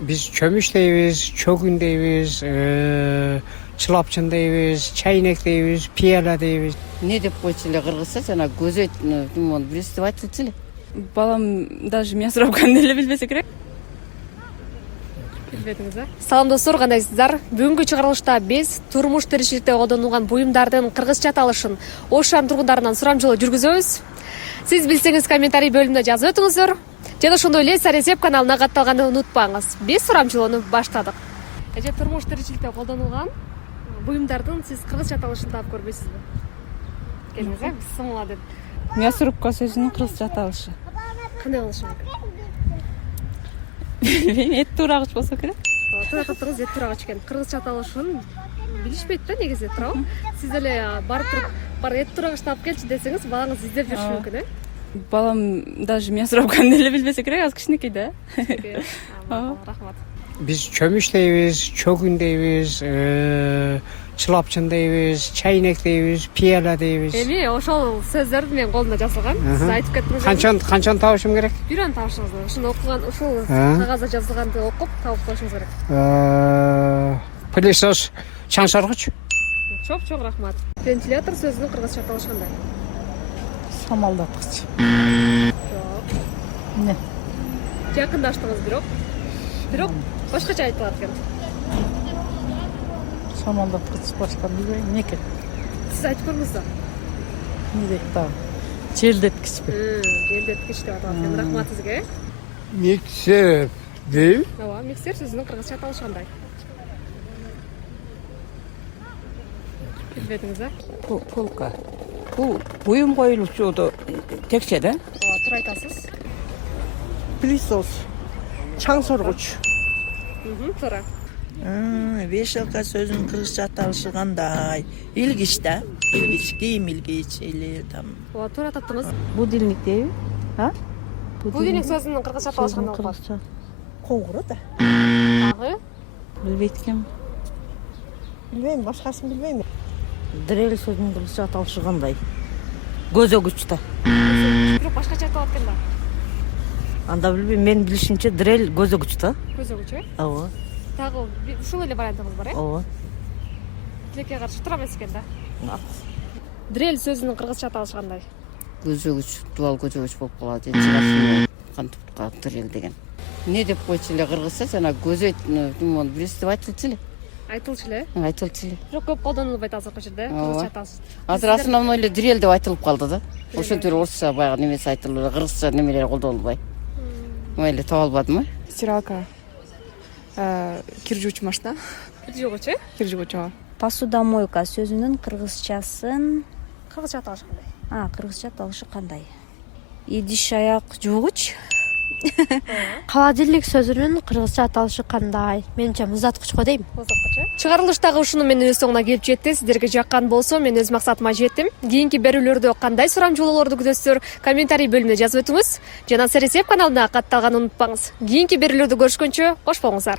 Biz çömüş deymiz, çögün deymiz, çılapçın deymiz, çaynek deymiz, piyala deymiz. Ne деп қойшы эле кыргызча жана көзөйт думон бирөөсү деп айтылчу эле. Балам даже меня сурап кандай эле билбесе керек. Билбедиңиз а? Салам достор, кандайсыздар? Бүгүнкү чыгарылышта биз турмуш тиричиликте колдонулган буюмдардын кыргызча аталышын Ош шаарынын тургундарынан сурамжылоо жүргүзөбүз. Сиз билсеңиз комментарий бөлүмүнө жазып өтүңүздөр. Жана ошондой эле Саресеп каналына катталганды унутпаңыз. Биз сурамжылоону баштадык. Эже турмуш тиричиликте колдонулган буюмдардын сиз кыргызча аталышын таап көрбөйсүзбү? Келиңиз а, биз сымыла деп. Мясорубка сөзүнүн кыргызча аталышы. Кандай болушу мүмкүн? Билбейм, эт турагыч болсо керек. Туура таптыңыз, эт турагыч экен. Кыргызча аталышын билишпейт да негизи, туурабы? Сиз эле барып туруп, бар эт турагыч таап келчи десеңиз, балаңыз издеп жүрүшү мүмкүн, э? Балам даже меня сурап кандай эле билбесе керек, аз кичинекей да. Рахмат. Biz çömüş deymiz, çögün deymiz, çılapçın deymiz, çaynek deymiz, piyala deymiz. Эми ошол сөздөрдү менин колумда жазылган. Сиз айтып кеттиңиз. Kançan табышым керек? Бир аны табышыңыз керек. Ушуну окуган, ушул кагазда жазылганды окуп табып коюшуңуз керек. Пылесос чаңсаргыч. Чоң рахмат. Вентилятор сөзүнүн кыргызча аталышы кандай? Самалдаткыч. Жок. Не? Жакындаштыңыз бирок башкача айтылат экен. Самалдаткыч башка билбейм, эмне экен? Сиз айтып көрүңүз да. Эмне дейт да? Желдеткичпи? Желдеткич деп аталат экен. Рахмат сизге. Mikser değil. Ооба, миксер сөзүнүн кыргызча аталышы кандай? Билбедиңиз а? Полка. Бул буюм коюлуучу текче да? Ооба, туура айтасыз. Пылесос. Чаң соргуч. Туура. Вешалка сөзүнүн кыргызча аталышы кандай? Илгич да. Илгич, кийим илгич или там. Ооба, туура таптыңыз. Будильник дейби? А? Будильник сөзүнүн кыргызча аталышы кандай болот? Коңгуру да. Дагы? Билбейт экенмин. Билбейм, башкасын билбейм. Дрель сөзүнүн кыргызча аталышы кандай? Көзөгүч да. Бирок башкача аталат экен да. Анда билбейм, мен билишимче дрель көзөгүч да. Көзөгүч, э? Ооба. Дагы ушул эле вариантыңыз бар, э? Ооба. Тилекке каршы туура эмес экен да. Дрель сөзүнүн кыргызча аталышы кандай? Көзөгүч, дубал көзөгүч болуп калат. Чыгасың кантип калтырел деген. Не деп койчу эле кыргызча жана көзөйт думон бирөөсү деп айтылчу эле. Айтылчу эле? Айтылчу эле. Бирок көп колдонулбайт азыркы жерде, кыргызча аталыш. Азыр основной эле дрель деп айтылып калды да. Ошентип орусча баягы немеси айтылып, кыргызча немелер колдонулбай. Мен эле таба албадым, Стиралка. Кир жууч машина. Кир жуугуч, э? Кир жуугуч. Посудомойка сөзүнүн кыргызчасын Кыргызча аталышы кандай? кыргызча аталышы кандай? Идиш аяк жуугуч. Холодильник сөзүнүн кыргызча аталышы кандай? Менче муздаткыч го дейм. Муздаткыч, э? Чыгарылыштагы ушуну менин өз соңуна келип жетти. Сиздерге жаккан болсо, мен өз максатыма жеттим. Кийинки берүүлөрдө кандай сурамжылоолорду күтөсүздөр, комментарий бөлүмүнө жазып өтүңүз. Жана Саресеп каналына катталганды унутпаңыз. Кийинки берүүлөрдө көрүшкөнчө кош болуңуздар.